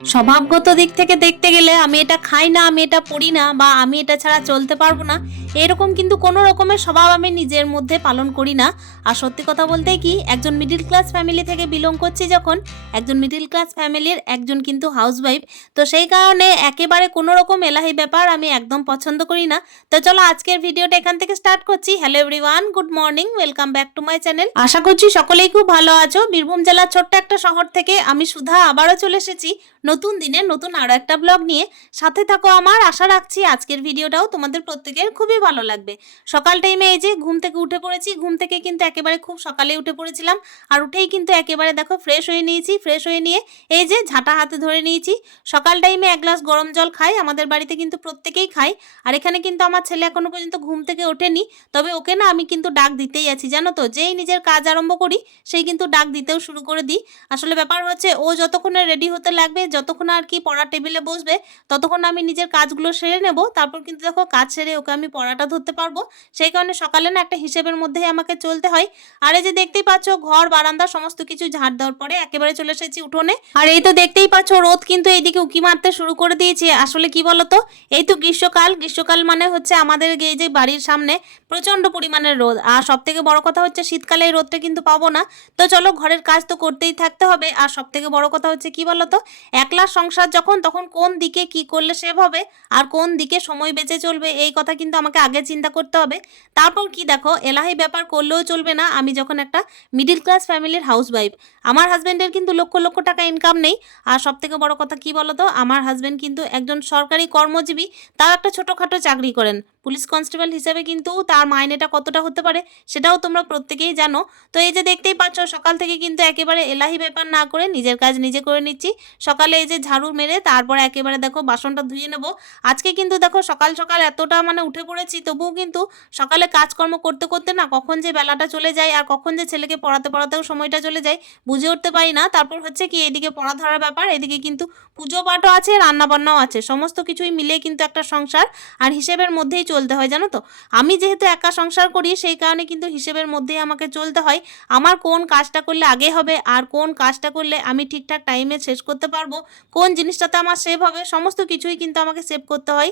স্বভাবগত দিক থেকে দেখতে গেলে আমি এটা খাই না, আমি এটা পড়ি না বা আমি এটা ছাড়া চলতে পারব না, এরকম কিন্তু কোনো রকমের স্বভাব আমি নিজের মধ্যে পালন করি না। আর সত্যি কথা বলতে কি, একজন মিডিল ক্লাস ফ্যামিলি থেকে বিলং করছি যখন, একজন মিডিল ক্লাস ফ্যামিলির একজন কিন্তু হাউসওয়াইফ তো সেই কারণে একেবারে কোনো রকম এলাহি ব্যাপার আমি একদম পছন্দ করি না। তো চলো আজকের ভিডিওটা এখান থেকে স্টার্ট করছি। Hello everyone good morning welcome back to my channel আশা করছি সকলেই খুব ভালো আছো। বীরভূম জেলার ছোট্ট একটা শহর থেকে আমি সুধা আবারও চলে এসেছি। নতুন দিনে নতুন আরও একটা ব্লগ নিয়ে সাথে থাকো আমার। আশা রাখছি আজকের ভিডিওটাও তোমাদের প্রত্যেকের খুবই ভালো লাগবে। সকাল টাইমে এই যে ঘুম থেকে উঠে পড়েছি, ঘুম থেকে কিন্তু একেবারে খুব সকালে উঠে পড়েছিলাম আর উঠেই কিন্তু একেবারে দেখো ফ্রেশ হয়ে নিয়েছি ফ্রেশ হয়ে নিয়ে এই যে ঝাঁটা হাতে ধরে নিয়েছি। সকাল টাইমে এক গ্লাস গরম জল খাই, আমাদের বাড়িতে কিন্তু প্রত্যেকেই খাই আর এখানে কিন্তু আমার ছেলে এখনও পর্যন্ত ঘুম থেকে ওঠেনি। তবে ওকে না আমি কিন্তু ডাক দিতেই আছি, জানো তো? যেই নিজের কাজ আরম্ভ করি, সেই কিন্তু ডাক দিতেও শুরু করে দিই। আসলে ব্যাপার হচ্ছে ও যতক্ষণে রেডি হতে লাগবে যতক্ষণ আর কি পড়ার টেবিলে বসবে, ততক্ষণ আমি নিজের কাজগুলো সেরে নেব। তারপর কিন্তু দেখো কাজ সেরে ওকে আমি পড়াটা ধরতে পারব। সেই কারণে সকালে না একটা হিসেবের মধ্যেই আমাকে চলতে হয়। আর এই যে দেখতেই পাচ্ছ ঘর, বারান্দা, সমস্ত কিছু ঝাড় দেওয়ার পরে একেবারে চলে এসেছি উঠোনে। আর এই তো দেখতেই পাচ্ছ রোদ কিন্তু এইদিকে উকি মারতে শুরু করে দিয়েছে। আসলে কি বলতো? এই তো গ্রীষ্মকাল। গ্রীষ্মকাল মানে হচ্ছে আমাদের এই যে বাড়ির সামনে প্রচণ্ড পরিমাণের রোদ। আর সব থেকে বড় কথা হচ্ছে শীতকালে এই রোদটা কিন্তু পাবো না। তো চলো ঘরের কাজ তো করতেই থাকতে হবে। আর সব থেকে বড় কথা হচ্ছে কি বলতো? একলা সংসার যখন, তখন কোন দিকে কি করলে সেভ হবে আর কোন দিকে সময় বেঁচে চলবে এই কথা কিন্তু আমাকে আগে চিন্তা করতে হবে। তারপর কি দেখো, এলাহি ব্যাপার করলেও চলবে না। আমি যখন একটা মিডিল ক্লাস ফ্যামিলির হাউস ওয়াইফ আমার হাজব্যান্ডের কিন্তু লক্ষ লক্ষ টাকা ইনকাম নেই। আর সব থেকে বড় কথা কি বলতো, আমার হাজব্যান্ড কিন্তু একজন সরকারি কর্মজীবী, তাও একটা ছোটোখাটো চাকরি করেন। পুলিশ কনস্টেবল হিসেবে কিন্তু তার মাইনেটা কতটা হতে পারে সেটাও তোমরা প্রত্যেকেই জানো। তো এই যে দেখতেই পাচ্ছ, সকাল থেকে কিন্তু একেবারে এলাহি ব্যাপার না করে নিজের কাজ নিজে করে নিচ্ছি। সকালে এই যে ঝাড়ু মেরে তারপর একেবারে দেখো বাসনটা ধুয়ে নেব। আজকে কিন্তু দেখো সকাল সকাল এতটা মানে উঠে পড়েছি, তবুও কিন্তু সকালে কাজকর্ম করতে করতে না কখন যে বেলাটা চলে যায় আর কখন যে ছেলেকে পড়াতে পড়াতেও সময়টা চলে যায় বুঝে উঠতে পারি না। তারপর হচ্ছে কি এদিকে পড়া ধরার ব্যাপার, এদিকে কিন্তু পুজো পাঠও আছে রান্না বান্নাও আছে। সমস্ত কিছুই মিলে কিন্তু একটা সংসার। আর হিসেবের মধ্যেই চলতে হয়, জানো তো? আমি যেহেতু একা সংসার করি, সেই কারণে কিন্তু হিসেবের মধ্যেই আমাকে চলতে হয়। আমার কোন কাজটা করলে আগে হবে আর কোন কাজটা করলে আমি ঠিকঠাক টাইমে শেষ করতে পারব, কোন জিনিসটাতে আমার সেভ হবে, সমস্ত কিছুই কিন্তু আমাকে সেভ করতে হয়।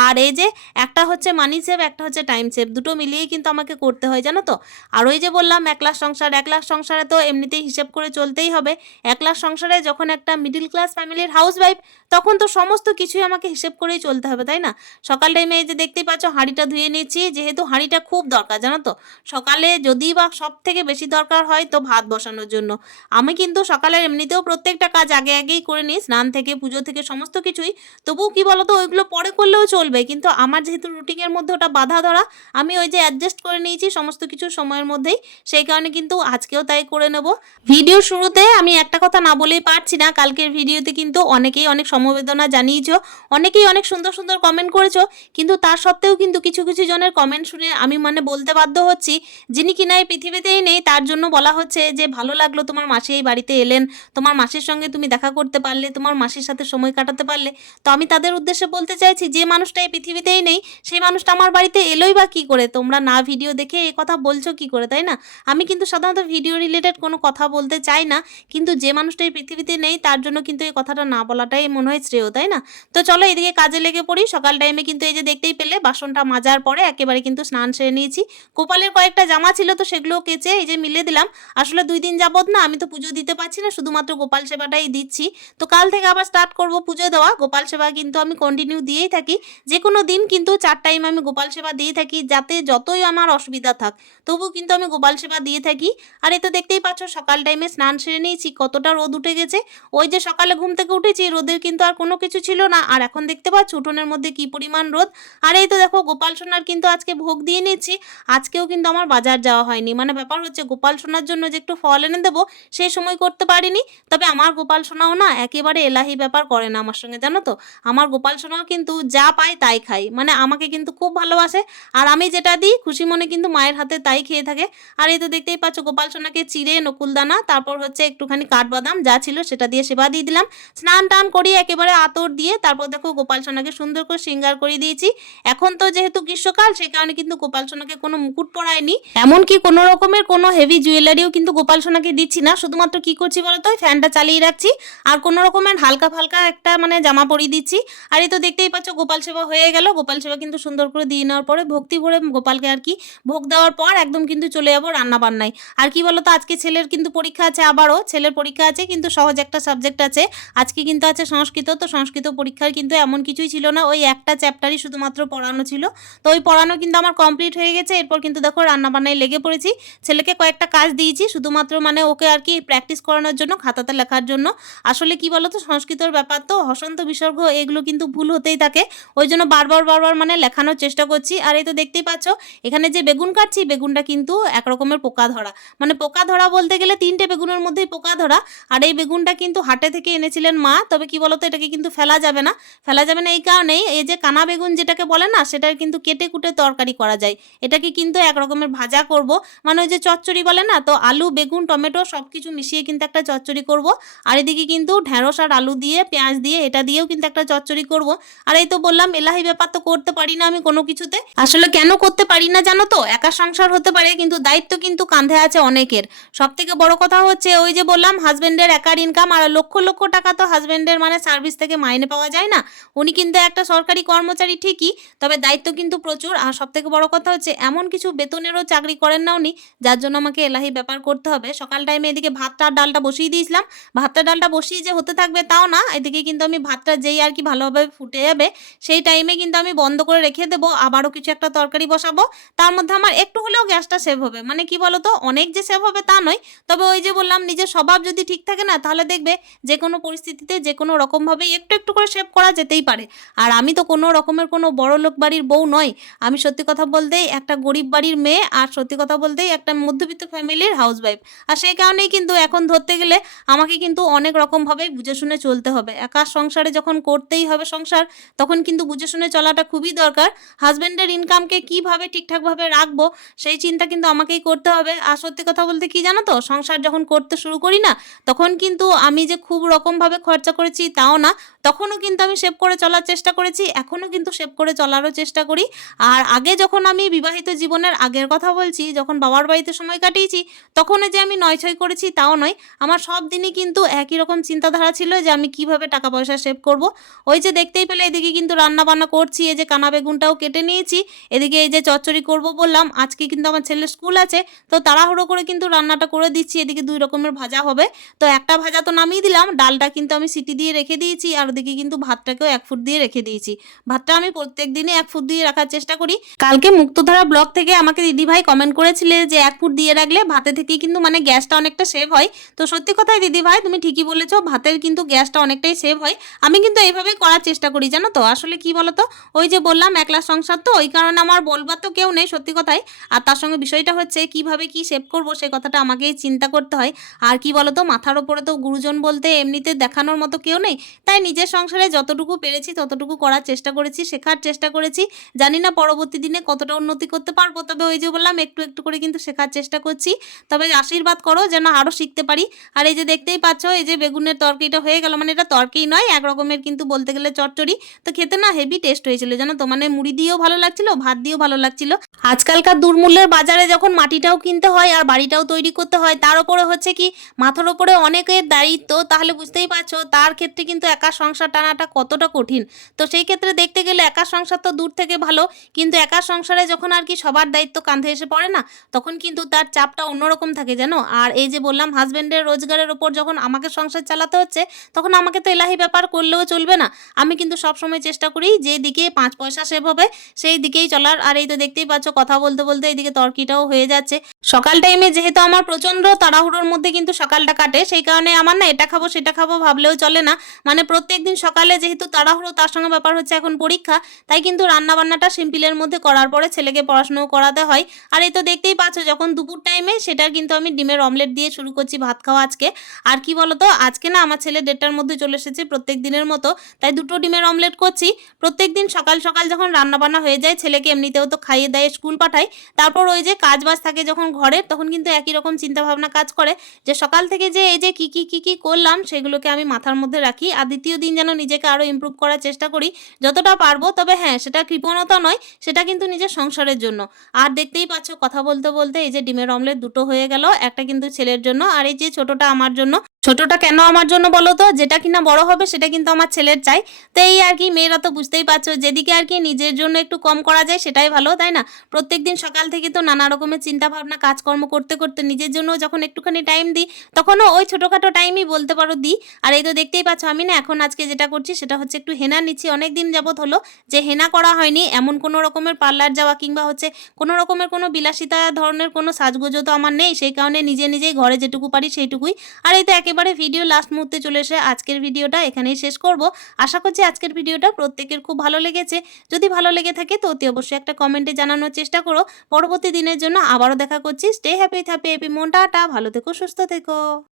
আর এই যে একটা হচ্ছে মানি সেভ একটা হচ্ছে টাইম সেভ দুটো মিলিয়েই কিন্তু আমাকে করতে হয়, জানো তো? আর ওই যে বললাম এক লাখ সংসার এক লাখ সংসারে তো এমনিতেই হিসেব করে চলতেই হবে। এক লাখ সংসারে যখন একটা মিডিল ক্লাস ফ্যামিলির হাউস ওয়াইফ তখন তো সমস্ত কিছুই আমাকে হিসেব করেই চলতে হবে, তাই না? সকাল টাইমে এই যে দেখতেই পাচ্ছ হাঁড়িটা ধুয়ে নিয়েছি যেহেতু হাঁড়িটা খুব দরকার, জানো তো? সকালে যদি বা সব থেকে বেশি দরকার হয় তো ভাত বসানোর জন্য। আমি কিন্তু সকালের এমনিতেও প্রত্যেকটা কাজ আগে আগেই করে নিই, স্নান থেকে, পুজো থেকে সমস্ত কিছুই। তবুও কি বলতো, ওইগুলো পরে করলেও চলবে, কিন্তু আমার যেহেতু রুটিনের মধ্যে ওটা বাধা ধরা, আমি ওই যে অ্যাডজাস্ট করে নিয়েছি সমস্ত কিছু সময়ের মধ্যেই। সেই কারণে কিন্তু আজকেও তাই করে নেব। ভিডিও শুরুতে আমি একটা কথা না বলেই পারছি না, কালকের ভিডিওতে কিন্তু অনেকেই অনেক সমবেদনা জানিয়েছো, অনেকেই অনেক সুন্দর সুন্দর কমেন্ট করেছ, কিন্তু তার সত্ত্বেও কিন্তু কিছু কিছু জনের কমেন্ট শুনে আমি মানে বলতে বাধ্য হচ্ছি, যিনি কিনা এই পৃথিবীতেই নেই, তার জন্য বলা হচ্ছে যে, ভালো লাগল তোমার মাসি এই বাড়িতে এলেন, তোমার মাসির সঙ্গে তুমি দেখা করতে পারলে, তোমার মাসির সাথে সময় কাটাতে পারলে। তো আমি তাদের উদ্দেশ্যে বলতে চাইছি, যে মানুষটা এই পৃথিবীতেই নেই, সেই মানুষটা আমার বাড়িতে এলোই বা কি করে? তোমরা না ভিডিও দেখে এ কথা বলছো কি করে, তাই না? আমি কিন্তু সাধারণত ভিডিও রিলেটেড কোনো কথা বলতে চাই না, কিন্তু যে মানুষটা এই পৃথিবীতে নেই, তার জন্য কিন্তু এই কথাটা না বলাটাই মনে হয় শ্রেয়, তাই না? তো চলো এদিকে কাজে লেগে পড়ি, সকাল টাইমে কিন্তু এই যে দেখতেই পেলে বাসনটা মাজার পরে একেবারে কিন্তু স্নান সেরে নিয়েছি। গোপালের কয়েকটা জামা ছিল তো সেগুলো কেচে এই যে মিলে দিলাম। আসলে দুই দিন যাবত না আমি তো পুজো দিতে পারছি না, শুধুমাত্র গোপাল সেবাটাই দিচ্ছি। তো কাল থেকে আবার স্টার্ট করব পুজো দেওয়া। গোপাল সেবা কিন্তু আমি কন্টিনিউ দিয়েই থাকি। যে কোনো দিন কিন্তু চার টাইম আমি গোপাল সেবা দিয়ে থাকি, যাতে যতই আমার অসুবিধা থাক তবু কিন্তু আমি গোপাল সেবা দিয়ে থাকি। আর এ তো দেখতেই পাচ্ছ সকাল টাইমে স্নান সেরে নিয়েছি, কতটা রোদ উঠে গেছে। ওই যে সকালে ঘুম থেকে উঠেছি রোদের কিন্তু আর কোনো কিছু ছিল না। আর এখন দেখতে পাচ্ছ উঠোনের মধ্যে কি পরিমাণ রোদ। আর এই তো দেখো গোপাল সোনার কিন্তু আজকে ভোগ দিয়ে নিচ্ছি। আজকেও কিন্তু আমার বাজার যাওয়া হয়নি। মানে ব্যাপার হচ্ছে গোপাল সোনার জন্য যে একটু ফল এনে দেবো সেই সময় করতে পারিনি। তবে আমার গোপাল সোনাও না একেবারে এলাহি ব্যাপার করে না আমার সঙ্গে, জানো তো? আমার গোপাল সোনাও কিন্তু যা পায় তাই খাই মানে আমাকে কিন্তু খুব ভালোবাসে। আর আমি যেটা দিই, খুশি মনে কিন্তু মায়ের হাতে তাই খেয়ে থাকে। আর এই তো দেখতেই পাচ্ছ গোপাল সোনাকে চিড়ে, নকুলদানা, তারপর হচ্ছে একটুখানি কাঠবাদাম যা ছিল সেটা দিয়ে সেবা দিয়ে দিলাম। স্নান টান করিয়ে একেবারে আতর দিয়ে তারপর দেখো গোপাল সোনাকে সুন্দর করে শৃঙ্গার করে দিয়েছি। এখন তো যেহেতু গ্রীষ্মকাল, সেই কারণে কিন্তু গোপাল সোনাকে কোনো মুকুট পরায়নি। এমনকি কোনো রকমের কোনো হেভি জুয়েলারিও কিন্তু গোপাল সোনাকে দিচ্ছি না। শুধুমাত্র কি করছি বলতো? ফ্যানটা চালিয়ে রাখছি। আর কোনো রকমের হালকা ফালকা একটা মানে জামা পরিয়ে দিচ্ছি। আর এই তো দেখতেই পাচ্ছ গোপাল সেবা হয়ে গেল। গোপাল সেবা কিন্তু সুন্দর করে দিয়ে নেওয়ার পরে ভক্তি ভরে গোপালকে আর কি ভোগ দেওয়ার পর একদম কিন্তু চলে যাব রান্না বান্নায় আর কি বলতো? আজকে ছেলের কিন্তু পরীক্ষা আছে আবারও। ছেলের পরীক্ষা আছে, কিন্তু সহজ একটা সাবজেক্ট আছে। আজকে কিন্তু আছে সংস্কৃত। তো সংস্কৃত পরীক্ষার কিন্তু এমন কিছুই ছিল না। ওই একটা চ্যাপ্টারই শুধুমাত্র পড়ানো ছিল। তো ওই পড়ানো কিন্তু আমার কমপ্লিট হয়ে গেছে। এরপর কিন্তু দেখো রান্না বান্নায় লেগে পড়েছি। ছেলেকে কয়েকটা কাজ দিয়েছি, শুধুমাত্র মানে ওকে আর কি প্র্যাকটিস করানোর জন্য, খাতাতে লেখার জন্য। আসলে কি বলতো, সংস্কৃতর ব্যাপার তো, হসন্ত, বিসর্গ এগুলো কিন্তু ভুল হতেই থাকে। ওই জন্য বারবার বারবার মানে লেখানোর চেষ্টা করছি। আর এই তো দেখতেই পাচ্ছ, এখানে যে বেগুন কাটছি, বেগুনটা কিন্তু এক রকমের পোকা ধরা। মানে পোকা ধরা বলতে গেলে তিনটে বেগুনের মধ্যেই পোকা ধরা। আর এই বেগুনটা কিন্তু হাটে থেকে এনেছিলেন মা, তবে কি বলতো, এটাকে কিন্তু ফেলা যাবে না। ফেলা যাবে না এই কারণেই, এই যে কানা বেগুন যেটাকে বলে না সেটার কিন্তু কেটে কুটে তরকারি করা যায়। এটাকে কিন্তু এক রকমের ভাজা করব। মানে ওই যে চচ্চড়ি বলে না, তো আলু, বেগুন, টমেটো সব কিছু মিশিয়ে কিন্তু একটা চচ্চড়ি করব। আর এদিকে কিন্তু ঢ্যাঁড়স আর আলু দিয়ে, পেঁয়াজ দিয়ে, এটা দিয়েও কিন্তু একটা চচ্চড়ি করব। আর এই তো বললাম, এলাহি ব্যাপার তো করতে পারি না আমি কোনো কিছুতে। আসলে কেন করতে পারি না জানো তো? একা সংসার হতে পারে, কিন্তু দায়িত্ব কিন্তু কাঁধে আছে অনেকের। সব থেকে বড় কথা হচ্ছে ওই যে বললাম হাজবেন্ডের একার ইনকাম আর লক্ষ লক্ষ টাকা তো হাজবেন্ডের মানে সার্ভিস থেকে মাইনে পাওয়া যায় না। উনি কিন্তু একটা সরকারি কর্মচারী ঠিকই, তবে দায়িত্ব কিন্তু প্রচুর। আর সব থেকে বড় কথা হচ্ছে, এমন কিছু বেতনেরও চাকরি করেন না উনি, যার জন্য আমাকে এলাহি ব্যাপার করতে হবে। সকাল টাইমে এদিকে ভাতটা আর ডালটা বসিয়ে দিয়েছিলাম। ভাতটা, ডালটা বসিয়ে যে হতে থাকবে তাও না, এদিকে কিন্তু আমি ভাতটা যেই আর কি ভালোভাবে ফুটে যাবে, সেই টাইমে কিন্তু আমি বন্ধ করে রেখে দেবো, আবারও কিছু একটা তরকারি বসাবো। তার মধ্যে আমার একটু হলেও গ্যাসটা সেভ হবে। মানে কি বলতো, অনেক যে সেভ হবে তা নয়। তবে ওই যে বললাম, নিজের স্বভাব যদি ঠিক থাকে না, তাহলে দেখবে যে কোনো পরিস্থিতিতে যে কোনো রকমভাবেই একটু একটু করে সেভ করা যেতেই পারে। আর আমি তো কোনো রকমের কোনো বড় লোক বাড়ির বউ নয়। আমি সত্যি কথা বলতেই একটা গরিব বাড়ির মেয়ে আর সত্যি কথা বলতেই একটা মধ্যবিত্ত ফ্যামিলির হাউস ওয়াইফ আর সেই কারণেই কিন্তু এখন ধরতে গেলে আমাকে কিন্তু অনেক রকমভাবে বুঝে শুনে চলতে হবে। একা সংসারে যখন করতেই হবে সংসার, তখন কিন্তু বুঝে শুনে চলাটা খুবই দরকার। হাজব্যান্ডের ইনকামকে কীভাবে ঠিকঠাকভাবে রাখব, সেই চিন্তা কিন্তু আমাকেই করতে হবে। আর সত্যি কথা বলতে কি জানো তো, সংসার যখন করতে শুরু করি না, তখন কিন্তু আমি যে খুব রকমভাবে খরচা করেছি তাও না, তখনও কিন্তু আমি সেভ করে চলার চেষ্টা করেছি, এখনও কিন্তু সেভ করে চলারও চেষ্টা করি। আর আগে যখন আমি বিবাহিত জীবনের আগের কথা বলছি, যখন বাবার বাড়িতে সময় কাটিয়েছি তখন যে আমি নয় ছয় করেছি তাও নয়। আমার সব দিনই কিন্তু একই রকম চিন্তাধারা ছিল যে আমি কীভাবে টাকা পয়সা সেভ করব। ওই যে দেখতেই পেলে এদিকে কিন্তু রান্না বান্না করছি, এই যে কানা বেগুনটাও কেটে নিয়েছি, এদিকে এই যে চচ্চড়ি করব বললাম, আজকে কিন্তু আমার ছেলের স্কুল আছে, তো তাড়াহুড়ো করে কিন্তু রান্নাটা করে দিচ্ছি, এদিকে দুই রকমের ভাজা হবে। তো একটা ভাজা তো নামিয়ে দিলাম, ডালটা কিন্তু আমি সিটি দিয়ে রেখে দিয়েছি, আর ওদিকে কিন্তু ভাতটাকেও এক ফুট দিয়ে রেখে দিয়েছি। ভাতটা আমি প্রত্যেক দিনে এক ফুট দিয়ে রাখার চেষ্টা করি। কালকে মুক্তধারা ব্লগ থেকে আমাকে দিদিভাই কমেন্ট করেছিলে যে এক ফুট দিয়ে রাখলে ভাতে থেকে কিন্তু মানে গ্যাসটা অনেকটা সেভ হয়। তো সত্যি কথাই দিদিভাই, তুমি ঠিকই বলেছ, ভাতের কিন্তু গ্যাসটা অনেকটাই সেভ হয়। আমি কিন্তু এইভাবেই করার চেষ্টা করি, জানো তো? আসলে কি বলতো? ওই যে বললাম, একলা সংসার তো, ওই কারণে আমার বলবার তো কেউ নেই, সত্যি কথাই আর তার সঙ্গে বিষয়টা হচ্ছে, কীভাবে কি সেভ করব সেই কথাটা আমাকেই চিন্তা করতে হয়। আর কি বলতো? মাথার ওপরে তো গুরুজন বলতে এমনিতে দেখানোর মতো কেউ নেই। তাই নিজের সংসারে যতটুকু পেরেছি, ততটুকু করার চেষ্টা করেছি, শেখার চেষ্টা করেছি। জানি না পরবর্তী দিনে কতটা উন্নতি করতে পারব, তবে ওই যে বললাম, একটু একটু করে কিন্তু শেখার চেষ্টা করছি। তবে আশীর্বাদ করো, যেন আরও শিখতে পারি। আর এই যে দেখতেই পাচ্ছ, এই যে বেগুনের তরকারিটা হয়ে গেল মানে এটা তরকারি নয়, এক রকমের কিন্তু বলতে গেলে চটচড়ি তো খেতে না হেভি টেস্ট হয়েছিল, জানো তো? মানে মুড়ি দিয়েও ভালো লাগছিল, ভাত দিয়েও ভালো লাগছিল। আজকালকার দুর্মূল্যের বাজারে যখন মাটিটাও কিনতে হয় আর বাড়িটাও তৈরি করতে হয়, তার উপরে হচ্ছে কি, মাথার উপরে অনেকের দায়িত্ব, তাহলে বুঝতেই পারছ, তার ক্ষেত্রে কিন্তু একা সংসার টানাটা কতটা কঠিন। তো সেই ক্ষেত্রে দেখতে গেলে একা সংসার তো দূর থেকে ভালো, কিন্তু একা সংসারে যখন আর কি সবার দায়িত্ব কাঁধে এসে পড়ে না, তখন কিন্তু তার চাপটা অন্যরকম থাকে, জানো? আর এই যে বললাম হাজব্যান্ডের রোজগারের ওপর যখন আমাকে সংসার চালাতে হচ্ছে, তখন আমাকে তো এলাহি ব্যাপার করলেও চলবে না। আমি কিন্তু সবসময় চেষ্টা করি যে দিকে পাঁচ পয়সা সেভ হবে, সেই দিকেই চলার। আর এই তো দেখতেই পাচ্ছ, কথা বলতে বলতে এইদিকে তর্কিটাও হয়ে যাচ্ছে। সকাল টাইমে যেহেতু আমার প্রচণ্ড তাড়াহুড়োর মধ্যে কিন্তু সকালটা কাটে, সেই কারণে আমার না এটা খাব, সেটা খাব ভাবলেও চলে না। মানে প্রত্যেক দিন সকালে যেহেতু তাড়াহুড়ো, তার সঙ্গে ব্যাপার হচ্ছে এখন পরীক্ষা, তাই কিন্তু রান্না বান্নাটা সিম্পলের মধ্যে করার পরে ছেলেকে পড়াশুনো করাতে হয়। আর এই তো দেখতেই পাচ্ছ, যখন দুপুর টাইমে সেটা কিন্তু আমি ডিমের অমলেট দিয়ে শুরু করছি ভাত খাওয়া আজকে। আর কি বলতো, আজকে না আমার ছেলে দেড়টার মধ্যে চলে এসেছে প্রত্যেক দিনের মতো, তাই দুটো ডিমের অমলেট করছি। প্রত্যেক দিন সকাল সকাল যখন রান্না বান্না হয়ে যায়, ছেলেকে এমনিতেও তো খাইয়ে দেয় স্কুল পাঠাই তারপর ওই যে কাজ বাজ থাকে যখন ঘরে, তখন কিন্তু একই রকম চিন্তা ভাবনা কাজ করে, যে সকাল থেকে যে এই যে কি কি কি কি করলাম, সেগুলোকে আমি মাথার মধ্যে রাখি। আর দ্বিতীয় দিন যেন নিজেকে আরও ইমপ্রুভ করার চেষ্টা করি, যতটা পারব। তবে হ্যাঁ সেটা কৃপণতা নয়, সেটা কিন্তু নিজের সংসারের জন্য। আর দেখতেই পাচ্ছ কথা বলতে বলতে এই যে ডিমের অমলেট দুটো হয়ে গেল, একটা কিন্তু ছেলের জন্য, আর এই যে ছোটোটা আমার জন্য ছোটটা কেন আমার জন্য বলো তো? যেটা কিনা বড় হবে, সেটা কিন্তু আমার ছেলের চাই। তো এই আর কি, মেয়েরা তো বুঝতেই পারছ, যেদিকে আর কি নিজের জন্য একটু কম করা যায়, সেটাই ভালো, তাই না? প্রত্যেক দিন সকাল থেকে তো নানা রকমের চিন্তা ভাবনা কাজকর্ম করতে করতে নিজের জন্য যখন একটুখানি টাইম দিই, তখনও ওই ছোটোখাটো টাইমই বলতে পারো দিই। আর এই তো দেখতেই পাচ্ছ আমি না, এখন আজকে যেটা করছি, সেটা হচ্ছে একটু হেনা নিচ্ছি। অনেক দিন যাবৎ হলো যে হেনা করা হয়নি, এমন কোনো রকমের পার্লার যাওয়া কিংবা হচ্ছে কোনো রকমের কোনো বিলাসিতা ধরনের কোনো সাজগোজও তো আমার নেই, সেই কারণে নিজে নিজেই ঘরে যেটুকু পারি সেইটুকুই। আর এই তো একেবারে ভিডিও লাস্ট মুহূর্তে চলে এসে আজকের ভিডিওটা এখানেই শেষ করব। আশা করছি আজকের ভিডিওটা প্রত্যেকের খুব ভালো লেগেছে। যদি ভালো লেগে থাকে তো অতি অবশ্যই একটা কমেন্টে জানানোর চেষ্টা করো। পরবর্তী দিনের জন্য আবারও দেখা করছি। স্টে হ্যাপি থ্যাপি হ্যাপি মন টাটা। ভালো থেকো, সুস্থ থেকো।